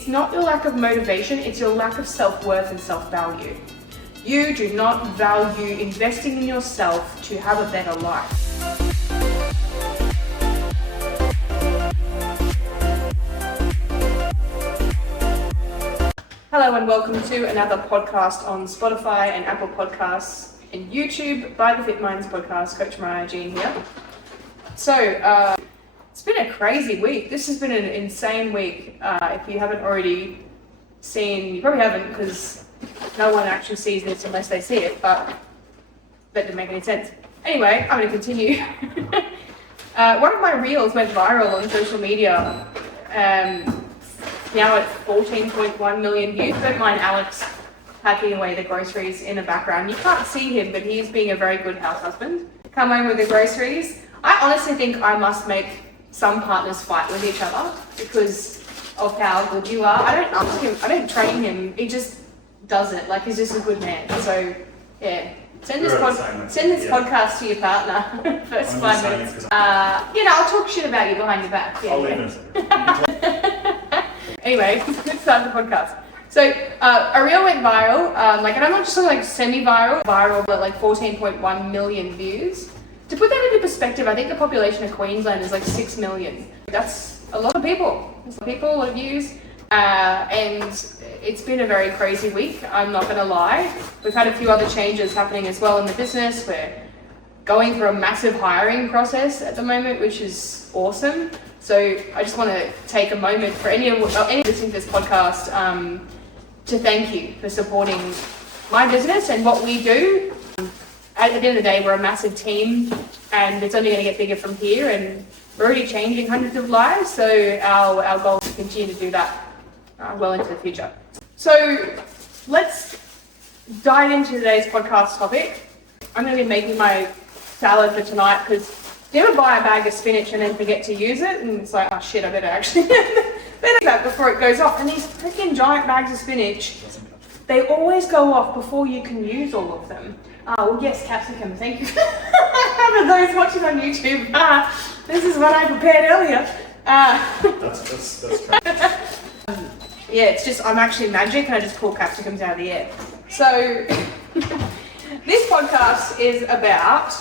It's not your lack of motivation, it's your lack of self-worth and self-value. You do not value investing in yourself to have a better life. Hello and welcome to another podcast on Spotify and Apple Podcasts and YouTube by the Fit Minds podcast. Coach Mariah Jean here. So, it's been a crazy week. This has been an insane week. If you haven't already seen, you probably haven't because no one actually sees this unless they see it, but that didn't make any sense. Anyway, I'm going to continue. One of my reels went viral on social media. Now it's 14.1 million views. Don't mind Alex packing away the groceries in the background. You can't see him, but he's being a very good house husband. Come home with the groceries. I honestly think I must make some partners fight with each other because of how good you are. I don't ask him, I don't train him, he just does it. Like, he's just a good man. So, yeah. Send this podcast to your partner. First 5 minutes. I'll talk shit about you behind your back. Yeah, I'll leave in a second. Anyway, let's start the podcast. So, a reel went viral, and I'm not just talking like semi-viral, but like 14.1 million views. To put that into perspective, I think the population of Queensland is like 6 million. That's a lot of people. There's a lot of views, and it's been a very crazy week, I'm not gonna lie. We've had a few other changes happening as well in the business. We're going through a massive hiring process at the moment, which is awesome. So I just want to take a moment for any listening to this podcast to thank you for supporting my business and what we do. At the end of the day, we're a massive team and it's only going to get bigger from here, and we're already changing hundreds of lives, so our goal is to continue to do that well into the future. So let's dive into today's podcast topic. I'm going to be making my salad for tonight because do you ever buy a bag of spinach and then forget to use it? And it's like, oh shit, I better actually better that before it goes off. And these freaking giant bags of spinach, they always go off before you can use all of them. Well, yes, capsicum, thank you. For those watching on YouTube, this is what I prepared earlier. That's true. Yeah, it's just, I'm actually magic and I just pull capsicums out of the air. So, this podcast is about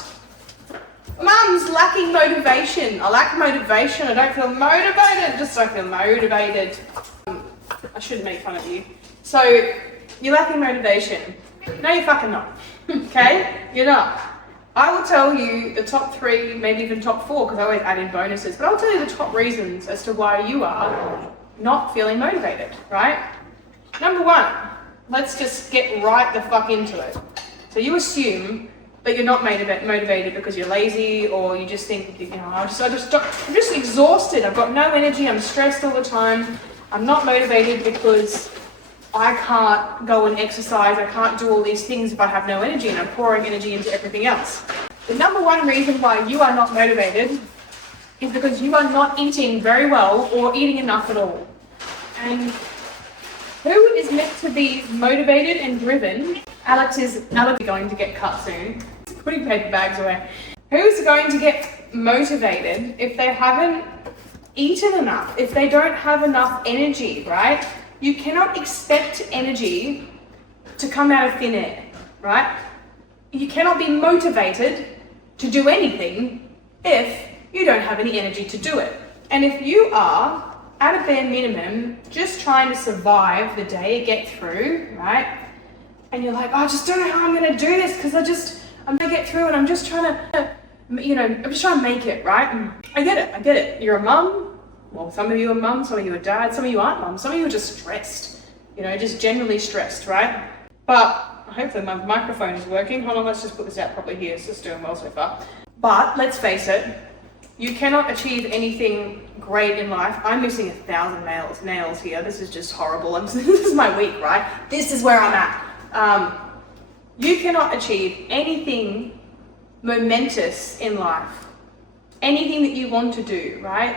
mums lacking motivation. I lack motivation, I don't feel motivated, just don't feel motivated. I shouldn't make fun of you. So, you're lacking motivation. No, you're fucking not. Okay? You're not. I will tell you the top 3, maybe even top 4, because I always add in bonuses, but I'll tell you the top reasons as to why you are not feeling motivated, right? Number 1, let's just get right the fuck into it. So you assume that you're not motivated because you're lazy, or you just think, I'm just exhausted, I've got no energy, I'm stressed all the time, I'm not motivated because I can't go and exercise, I can't do all these things if I have no energy, and I'm pouring energy into everything else. The number 1 reason why you are not motivated is because you are not eating very well or eating enough at all. And who is meant to be motivated and driven? Alex is going to get cut soon. Putting paper bags away. Who's going to get motivated if they haven't eaten enough, if they don't have enough energy, right? You cannot expect energy to come out of thin air, right? You cannot be motivated to do anything if you don't have any energy to do it. And if you are, at a bare minimum, just trying to survive the day, get through, right? And you're like, I just don't know how I'm going to do this because I'm going to get through and I'm just trying to, I'm just trying to make it, right? I get it. You're a mum. Well, some of you are mums, some of you are dads, some of you aren't mums, some of you are just stressed, just generally stressed, right? But hopefully my microphone is working. Hold on, let's just put this out properly here. It's just doing well so far. But let's face it, you cannot achieve anything great in life. I'm missing 1,000 nails here. This is just horrible. This is my week, right? This is where I'm at. You cannot achieve anything momentous in life. Anything that you want to do, right?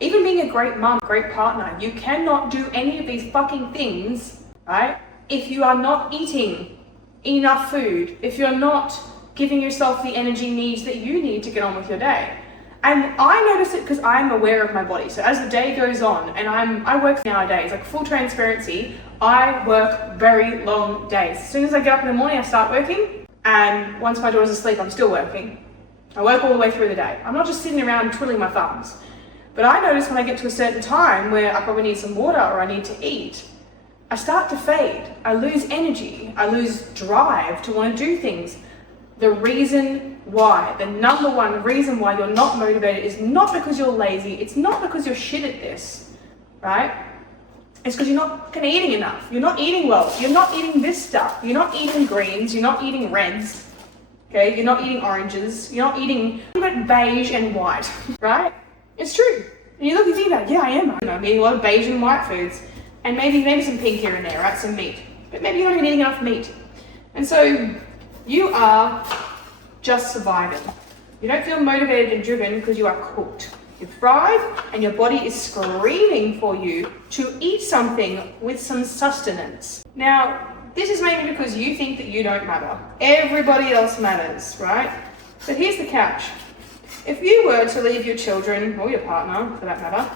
Even being a great mum, great partner, you cannot do any of these fucking things, right? If you are not eating enough food, if you're not giving yourself the energy needs that you need to get on with your day. And I notice it because I'm aware of my body. So as the day goes on, and I work nowadays, like full transparency, I work very long days. As soon as I get up in the morning, I start working, and once my daughter's asleep, I'm still working. I work all the way through the day. I'm not just sitting around twiddling my thumbs. But I notice when I get to a certain time where I probably need some water or I need to eat, I start to fade. I lose energy. I lose drive to want to do things. The reason why, the number one reason why you're not motivated is not because you're lazy. It's not because you're shit at this, right? It's because you're not eating enough. You're not eating well. You're not eating this stuff. You're not eating greens. You're not eating reds. Okay? You're not eating oranges. You're not eating beige and white, right? It's true. And you look and think about it, yeah, I am. I'm eating a lot of beige and white foods. And maybe some pink here and there, right? Some meat. But maybe you're not even eating enough meat. And so you are just surviving. You don't feel motivated and driven because you are cooked. You thrive and your body is screaming for you to eat something with some sustenance. Now, this is maybe because you think that you don't matter. Everybody else matters, right? But here's the catch. If you were to leave your children, or your partner for that matter,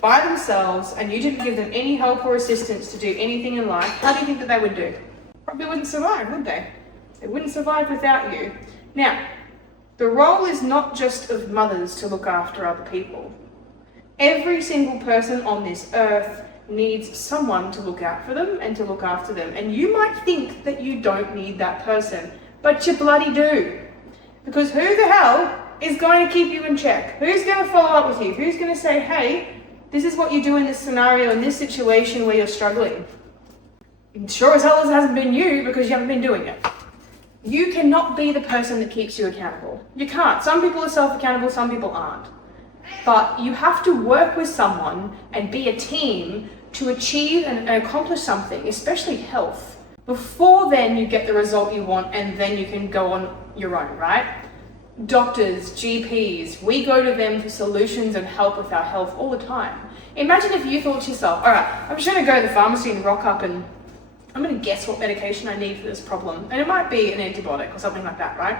by themselves and you didn't give them any help or assistance to do anything in life, how do you think that they would do? Probably wouldn't survive, would they? They wouldn't survive without you. Now, the role is not just of mothers to look after other people. Every single person on this earth needs someone to look out for them and to look after them. And you might think that you don't need that person, but you bloody do. Because who the hell is going to keep you in check? Who's going to follow up with you? Who's going to say, hey, this is what you do in this scenario, in this situation where you're struggling? And sure as hell it hasn't been you because you haven't been doing it. You cannot be the person that keeps you accountable. You can't. Some people are self-accountable, some people aren't. But you have to work with someone and be a team to achieve and accomplish something, especially health. Before then you get the result you want and then you can go on your own, right? Doctors, GPs, we go to them for solutions and help with our health all the time. Imagine if you thought to yourself, all right, I'm just going to go to the pharmacy and rock up and I'm going to guess what medication I need for this problem. And it might be an antibiotic or something like that, right?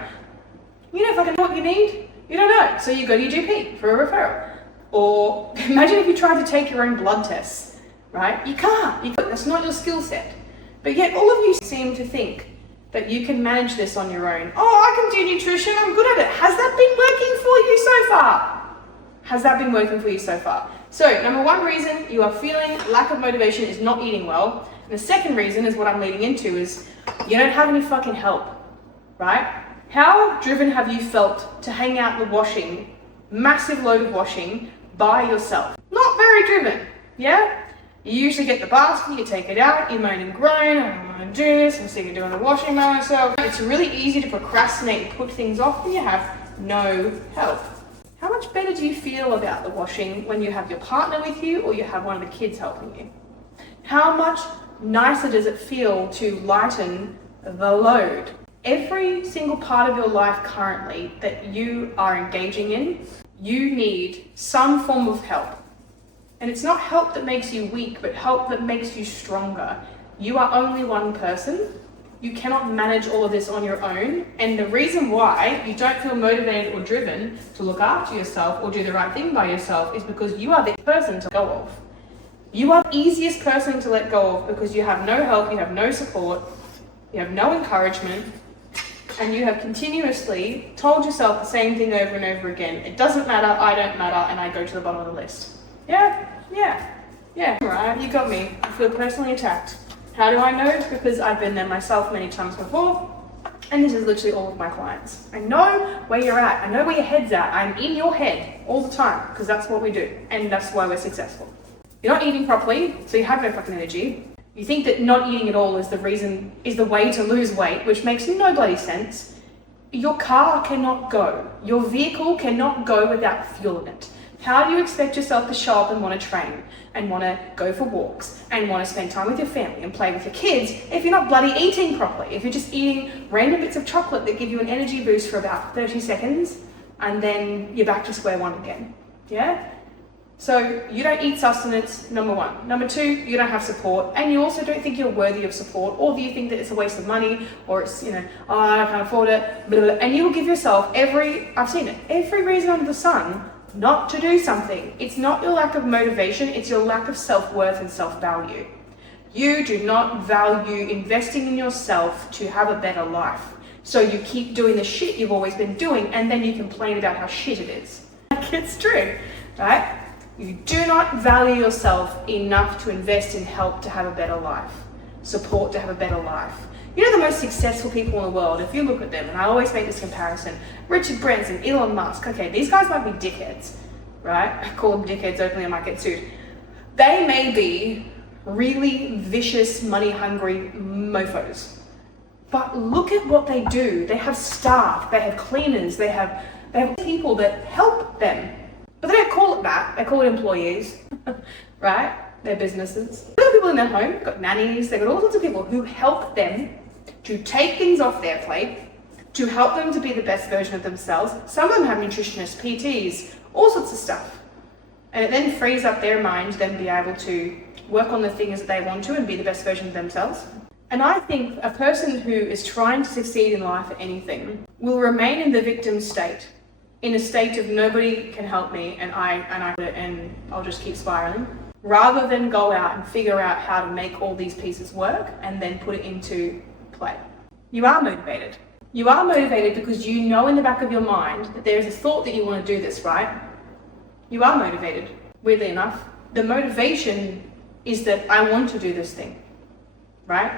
You don't fucking know what you need. You don't know. So you go to your GP for a referral. Or imagine if you tried to take your own blood tests, right? You can't. That's not your skill set. But yet all of you seem to think that you can manage this on your own. Oh, I can do nutrition. I'm good at it. Has that been working for you so far? Has that been working for you so far? So number one reason you are feeling lack of motivation is not eating well. And the second reason is what I'm leading into is you don't have any fucking help, right? How driven have you felt to hang out the washing, massive load of washing by yourself? Not very driven, yeah? You usually get the basket, you take it out, you moan and groan, I don't want to do this, I'm sick of doing the washing by myself. It's really easy to procrastinate and put things off when you have no help. How much better do you feel about the washing when you have your partner with you or you have one of the kids helping you? How much nicer does it feel to lighten the load? Every single part of your life currently that you are engaging in, you need some form of help. And it's not help that makes you weak, but help that makes you stronger. You are only one person. You cannot manage all of this on your own. And the reason why you don't feel motivated or driven to look after yourself or do the right thing by yourself is because you are the person to go of. You are the easiest person to let go of because you have no help, you have no support, you have no encouragement, and you have continuously told yourself the same thing over and over again. It doesn't matter, I don't matter, and I go to the bottom of the list. Yeah. Right, you got me. I feel personally attacked. How do I know? Because I've been there myself many times before, and this is literally all of my clients. I know where you're at. I know where your head's at. I'm in your head all the time because that's what we do, and that's why we're successful. You're not eating properly, so you have no fucking energy. You think that not eating at all is the way to lose weight, which makes no bloody sense. Your car cannot go. Your vehicle cannot go without fuel in it. How do you expect yourself to show up and want to train and want to go for walks and want to spend time with your family and play with your kids if you're not bloody eating properly? If you're just eating random bits of chocolate that give you an energy boost for about 30 seconds and then you're back to square one again, yeah? So you don't eat sustenance, number one. Number two, you don't have support, and you also don't think you're worthy of support, or do you think that it's a waste of money, or it's, oh, I can't afford it, blah, blah, blah. And you will give yourself every reason under the sun not to do something. It's not your lack of motivation, it's your lack of self-worth and self-value. You do not value investing in yourself to have a better life. So you keep doing the shit you've always been doing, and then you complain about how shit it is. Like, it's true, right? You do not value yourself enough to invest in help to have a better life, support to have a better life. You know the most successful people in the world, if you look at them, and I always make this comparison, Richard Branson, Elon Musk, okay, these guys might be dickheads, right? I call them dickheads openly, I might get sued. They may be really vicious, money-hungry mofos. But look at what they do. They have staff, they have cleaners, they have people that help them. But they don't call it that, they call it employees, right? They're businesses. They've got people in their home, they've got nannies, they've got all sorts of people who help them to take things off their plate, to help them to be the best version of themselves. Some of them have nutritionists, PTs, all sorts of stuff. And it then frees up their mind to then be able to work on the things that they want to and be the best version of themselves. And I think a person who is trying to succeed in life at anything will remain in the victim state, in a state of nobody can help me and I'll just keep spiraling, rather than go out and figure out how to make all these pieces work and then put it into play. You are motivated. You are motivated because you know in the back of your mind that there is a thought that you want to do this, right? You are motivated, weirdly enough. The motivation is that I want to do this thing, right?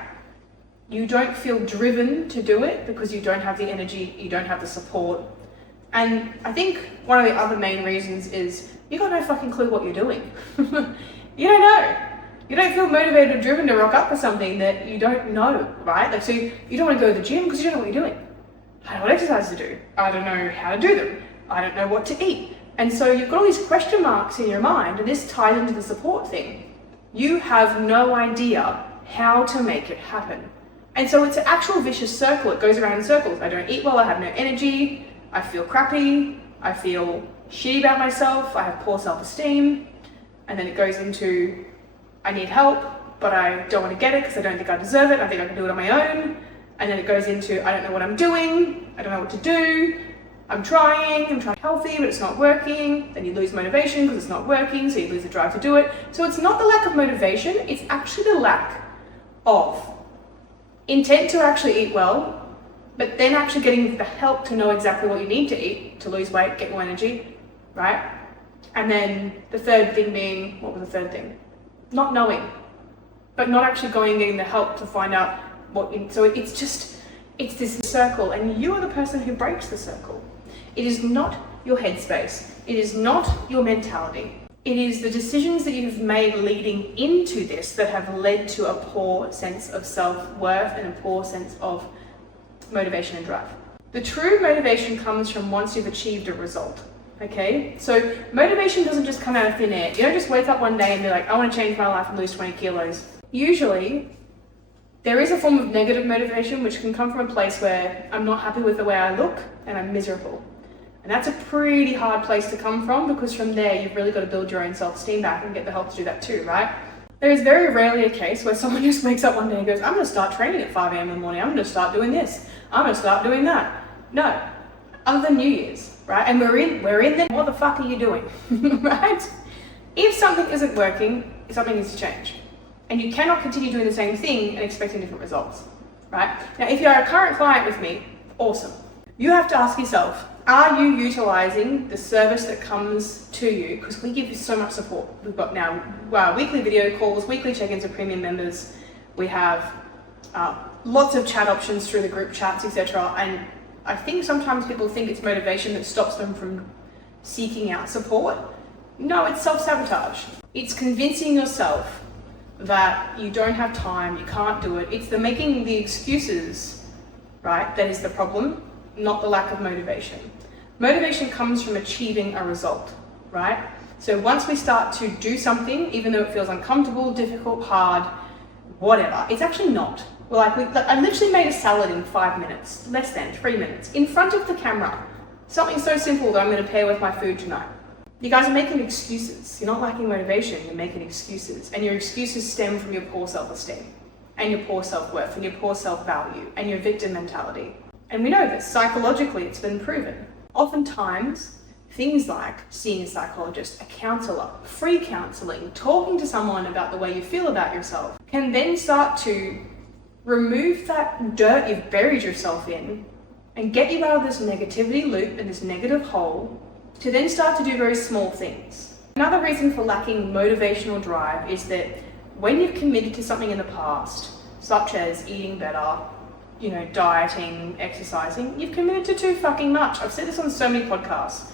You don't feel driven to do it because you don't have the energy, you don't have the support. And I think one of the other main reasons is you got no fucking clue what you're doing. You don't know. You don't feel motivated or driven to rock up for something that you don't know, right? Like, so you don't want to go to the gym because you don't know what you're doing. I don't know what exercise to do. I don't know how to do them. I don't know what to eat. And so you've got all these question marks in your mind, and this ties into the support thing. You have no idea how to make it happen. And so it's an actual vicious circle. It goes around in circles. I don't eat well, I have no energy, I feel crappy, I feel shitty about myself, I have poor self-esteem, and then it goes into I need help, but I don't want to get it because I don't think I deserve it, I think I can do it on my own, and then it goes into I don't know what I'm doing, I don't know what to do, I'm trying healthy, but it's not working, then you lose motivation because it's not working, so you lose the drive to do it. So it's not the lack of motivation, it's actually the lack of intent to actually eat well, but then actually getting the help to know exactly what you need to eat to lose weight, get more energy, right? And then the third thing being, what was the third thing? Not knowing, but not actually going and getting the help to find out so it's this circle, and you are the person who breaks the circle. It is not your headspace, it is not your mentality. It is the decisions that you've made leading into this that have led to a poor sense of self-worth and a poor sense of motivation and drive. The true motivation comes from once you've achieved a result, okay? So motivation doesn't just come out of thin air. You don't just wake up one day and be like, I want to change my life and lose 20 kilos. Usually, there is a form of negative motivation which can come from a place where I'm not happy with the way I look and I'm miserable. And that's a pretty hard place to come from, because from there you've really got to build your own self-esteem back and get the help to do that too, right? There is very rarely a case where someone just wakes up one day and goes, I'm going to start training at 5 a.m. in the morning, I'm going to start doing this, I'm going to start doing that. No, other than New Year's, right? And we're in then, what the fuck are you doing, right? If something isn't working, something needs to change. And you cannot continue doing the same thing and expecting different results, right? Now, if you're a current client with me, awesome. You have to ask yourself, are you utilizing the service that comes to you? Because we give you so much support. We've got now weekly video calls, weekly check-ins with premium members. We have lots of chat options through the group chats, etc. And I think sometimes people think it's motivation that stops them from seeking out support. No, it's self-sabotage. It's convincing yourself that you don't have time, you can't do it. It's the making the excuses, right, that is the problem, not the lack of motivation. Motivation comes from achieving a result, right? So once we start to do something, even though it feels uncomfortable, difficult, hard, whatever, it's actually not. I literally made a salad in 5 minutes, less than 3 minutes, in front of the camera. Something so simple that I'm going to pair with my food tonight. You guys are making excuses. You're not lacking motivation, you're making excuses. And your excuses stem from your poor self-esteem, and your poor self-worth, and your poor self-value, and your victim mentality. And we know this, psychologically it's been proven. Oftentimes, Things like seeing a psychologist, a counsellor, free counselling, talking to someone about the way you feel about yourself can then start to remove that dirt you've buried yourself in and get you out of this negativity loop and this negative hole to then start to do very small things. Another reason for lacking motivational drive is that when you've committed to something in the past, such as eating better, dieting, exercising, you've committed to too fucking much. I've said this on so many podcasts.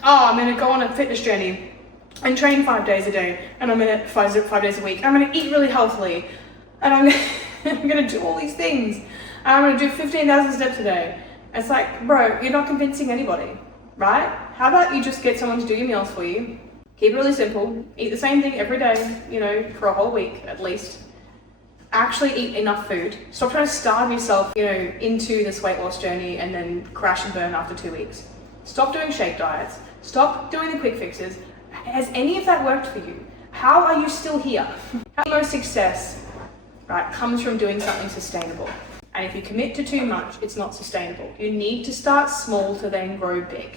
I'm going to go on a fitness journey and train 5 days a day, and I'm going to 5 days a week. I'm going to eat really healthily, and I'm going to do all these things. And I'm going to do 15,000 steps a day. It's like, bro, you're not convincing anybody, right? How about you just get someone to do your meals for you? Keep it really simple. Eat the same thing every day, for a whole week at least. Actually eat enough food. Stop trying to starve yourself, into this weight loss journey and then crash and burn after 2 weeks. Stop doing shake diets. Stop doing the quick fixes. Has any of that worked for you? How are you still here? Most success, right, comes from doing something sustainable. And if you commit to too much, it's not sustainable. You need to start small to then grow big,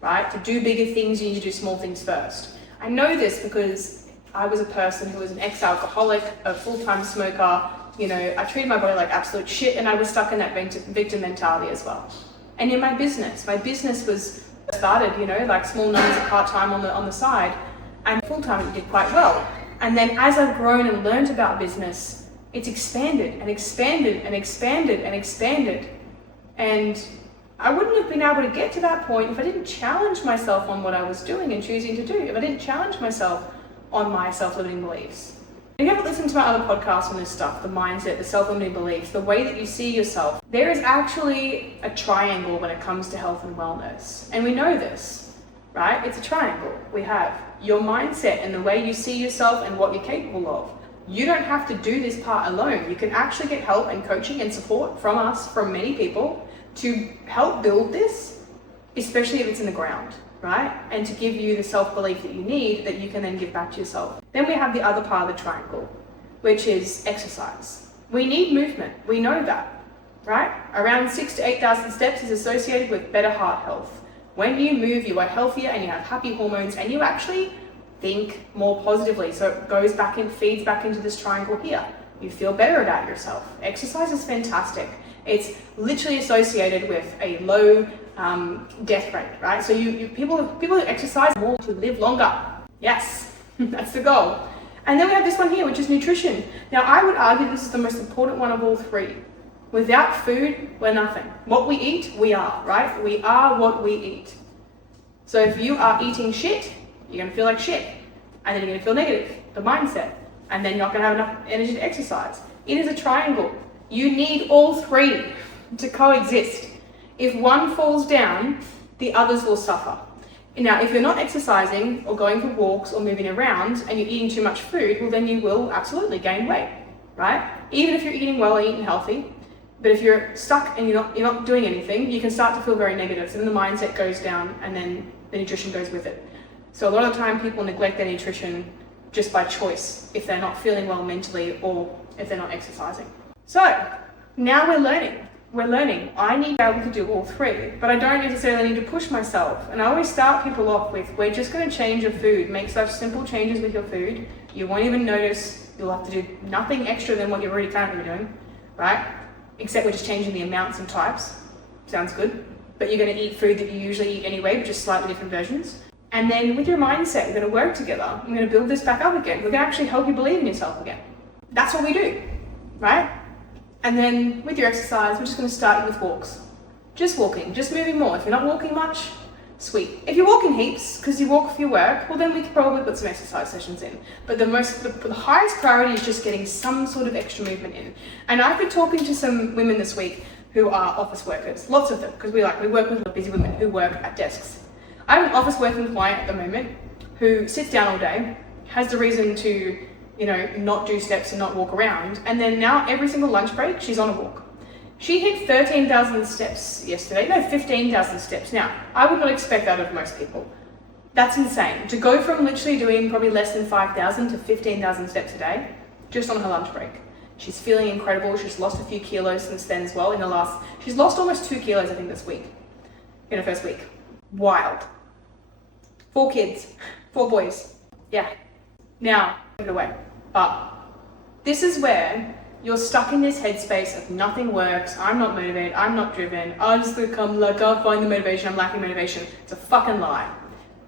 right? To do bigger things, you need to do small things first. I know this because I was a person who was an ex-alcoholic, a full-time smoker. I treated my body like absolute shit, and I was stuck in that victim mentality as well. And in my business was started, like small numbers of part-time on the side, and full-time it did quite well. And then as I've grown and learned about business, it's expanded and expanded and expanded and expanded. And I wouldn't have been able to get to that point if I didn't challenge myself on what I was doing and choosing to do, if I didn't challenge myself on my self-limiting beliefs. If you haven't listened to my other podcasts on this stuff, the mindset, the self-limiting beliefs, the way that you see yourself, there is actually a triangle when it comes to health and wellness. And we know this, right? It's a triangle. We have your mindset and the way you see yourself and what you're capable of. You don't have to do this part alone. You can actually get help and coaching and support from us, from many people, to help build this, especially if it's in the ground, right? And to give you the self-belief that you need that you can then give back to yourself. Then we have the other part of the triangle, which is exercise. We need movement. We know that, right? Around 6,000 to 8,000 steps is associated with better heart health. When you move, you are healthier and you have happy hormones and you actually think more positively. So it goes back and feeds back into this triangle here. You feel better about yourself. Exercise is fantastic. It's literally associated with a low death rate, right? So people who exercise more to live longer. Yes, that's the goal. And then we have this one here, which is nutrition. Now, I would argue this is the most important one of all three. Without food, we're nothing. What we eat, we are, right? We are what we eat. So if you are eating shit, you're gonna feel like shit. And then you're gonna feel negative, the mindset. And then you're not gonna have enough energy to exercise. It is a triangle. You need all three to coexist. If one falls down, the others will suffer. Now, if you're not exercising or going for walks or moving around and you're eating too much food, well, then you will absolutely gain weight, right? Even if you're eating well and eating healthy, but if you're stuck and you're not doing anything, you can start to feel very negative. So then the mindset goes down and then the nutrition goes with it. So a lot of the time people neglect their nutrition just by choice if they're not feeling well mentally or if they're not exercising. So now we're learning. I need to be able to do all three, but I don't necessarily need to push myself. And I always start people off with, we're just going to change your food. Make such simple changes with your food. You won't even notice. You'll have to do nothing extra than what you're already currently doing, right? Except we're just changing the amounts and types. Sounds good. But you're going to eat food that you usually eat anyway, but just slightly different versions. And then with your mindset, we're going to work together. We're going to build this back up again. We're going to actually help you believe in yourself again. That's what we do, right? And then with your exercise, we're just going to start you with walks. Just walking, just moving more. If you're not walking much, sweet. If you're walking heaps because you walk for your work, well then we could probably put some exercise sessions in. But the highest priority is just getting some sort of extra movement in. And I've been talking to some women this week who are office workers, lots of them, because we work with busy women who work at desks. I have an office working client at the moment who sits down all day, has the reason to not do steps and not walk around. And then now every single lunch break, she's on a walk. She hit 13,000 steps yesterday. No, 15,000 steps. Now, I would not expect that of most people. That's insane. To go from literally doing probably less than 5,000 to 15,000 steps a day, just on her lunch break. She's feeling incredible. She's lost a few kilos since then as well. She's lost almost 2 kilos, I think, this week, in her first week. Wild. 4 kids, 4 boys. Yeah. Now, give it away. But this is where you're stuck in this headspace of nothing works, I'm not motivated, I'm not driven, I just become like, I'll find the motivation, I'm lacking motivation. It's a fucking lie.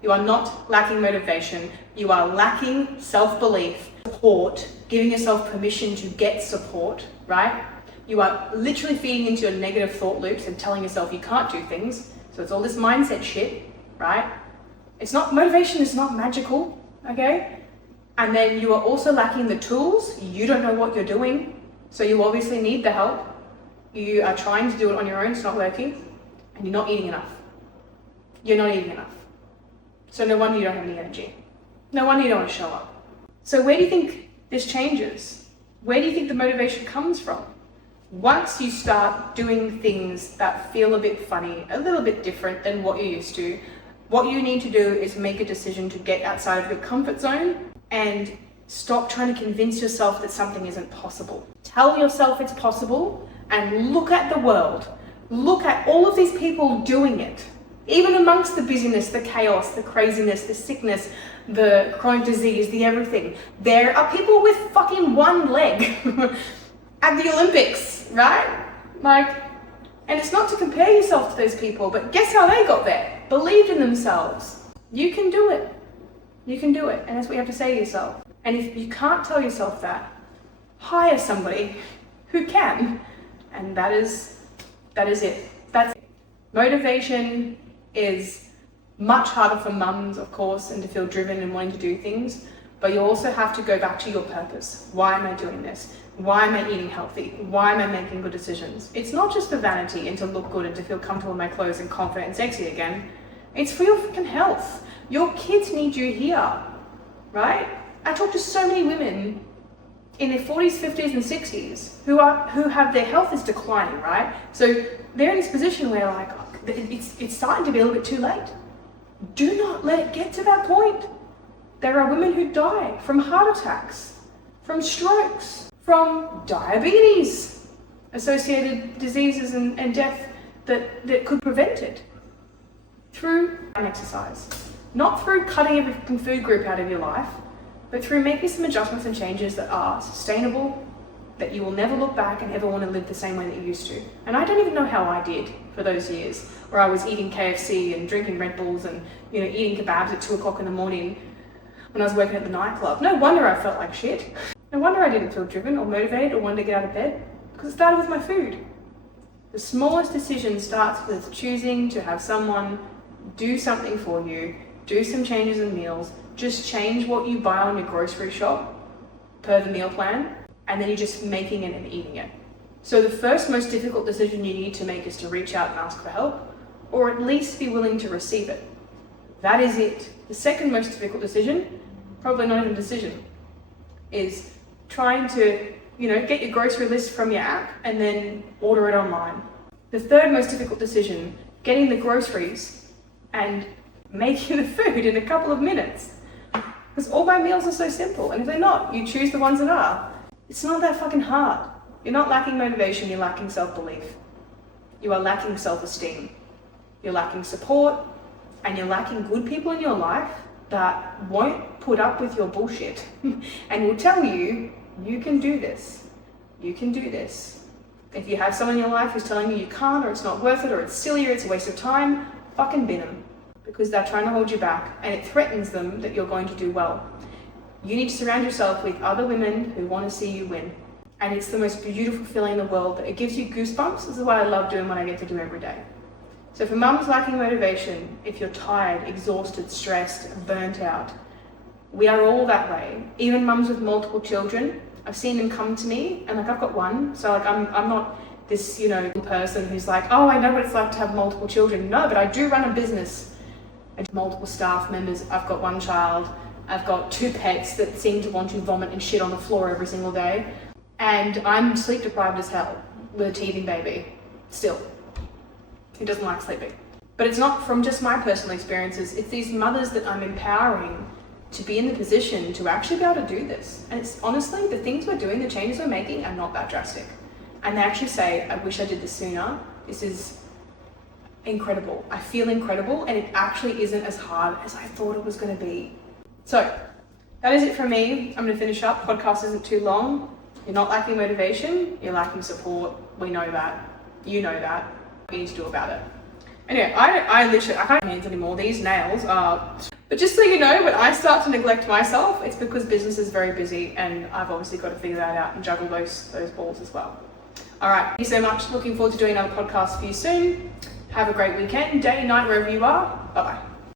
You are not lacking motivation, you are lacking self-belief, support, giving yourself permission to get support, right? You are literally feeding into your negative thought loops and telling yourself you can't do things. So it's all this mindset shit, right? Motivation is not magical, okay? And then you are also lacking the tools. You don't know what you're doing, so you obviously need the help. You are trying to do it on your own, it's not working, and you're not eating enough. You're not eating enough. So no wonder you don't have any energy. No wonder you don't want to show up. So where do you think this changes? Where do you think the motivation comes from? Once you start doing things that feel a bit funny, a little bit different than what you're used to, what you need to do is make a decision to get outside of your comfort zone and stop trying to convince yourself that something isn't possible. Tell yourself it's possible and look at the world. Look at all of these people doing it. Even amongst the busyness, the chaos, the craziness, the sickness, the chronic disease, the everything, there are people with fucking one leg at the Olympics, right? And it's not to compare yourself to those people, but guess how they got there? Believed in themselves. You can do it. You can do it. And that's what you have to say to yourself. And if you can't tell yourself that, hire somebody who can. And that is it. That's it. Motivation is much harder for mums, of course, and to feel driven and wanting to do things. But you also have to go back to your purpose. Why am I doing this? Why am I eating healthy? Why am I making good decisions? It's not just for vanity and to look good and to feel comfortable in my clothes and confident and sexy again. It's for your freaking health. Your kids need you here, right? I talk to so many women in their 40s, 50s, and 60s who have their health is declining, right? So they're in this position where it's starting to be a little bit too late. Do not let it get to that point. There are women who die from heart attacks, from strokes, from diabetes, associated diseases and death that could prevent it through exercise. Not through cutting every food group out of your life, but through making some adjustments and changes that are sustainable, that you will never look back and ever want to live the same way that you used to. And I don't even know how I did for those years, where I was eating KFC and drinking Red Bulls and eating kebabs at 2 o'clock in the morning when I was working at the nightclub. No wonder I felt like shit. No wonder I didn't feel driven or motivated or wanted to get out of bed, because it started with my food. The smallest decision starts with choosing to have someone do something for you, do some changes in meals, just change what you buy on your grocery shop per the meal plan, and then you're just making it and eating it. So the first most difficult decision you need to make is to reach out and ask for help, or at least be willing to receive it. That is it. The second most difficult decision, probably not even a decision, is trying to get your grocery list from your app and then order it online. The third most difficult decision, getting the groceries and making the food in a couple of minutes. Because all my meals are so simple, and if they're not, you choose the ones that are. It's not that fucking hard. You're not lacking motivation, you're lacking self-belief. You are lacking self-esteem. You're lacking support, and you're lacking good people in your life that won't put up with your bullshit and will tell you, you can do this. You can do this. If you have someone in your life who's telling you you can't, or it's not worth it, or it's silly, or it's a waste of time, fucking bin them. Because they're trying to hold you back, and it threatens them that you're going to do well. You need to surround yourself with other women who want to see you win. And it's the most beautiful feeling in the world. It gives you goosebumps. This is what I love doing, what I get to do every day. So for mums lacking motivation, if you're tired, exhausted, stressed, burnt out, we are all that way. Even mums with multiple children, I've seen them come to me, and I've got one, so I'm not this person who's like, oh, I know what it's like to have multiple children. No, but I do run a business. I have multiple staff members. I've got one child. I've got 2 pets that seem to want to vomit and shit on the floor every single day. And I'm sleep deprived as hell with a teething baby, still. Who doesn't like sleeping? But it's not from just my personal experiences. It's these mothers that I'm empowering to be in the position to actually be able to do this. And it's honestly, the things we're doing, the changes we're making are not that drastic. And they actually say, I wish I did this sooner. This is incredible. I feel incredible, and it actually isn't as hard as I thought it was going to be. So that is it from me. I'm going to finish up. Podcast isn't too long. You're not lacking motivation. You're lacking support. We know that. You know that. What you need to do about it. Anyway, I literally, I can't hands anymore. These nails are... But just so you know, when I start to neglect myself, it's because business is very busy, and I've obviously got to figure that out and juggle those balls as well. All right, thank you so much. Looking forward to doing another podcast for you soon. Have a great weekend, day, night, wherever you are. Bye-bye.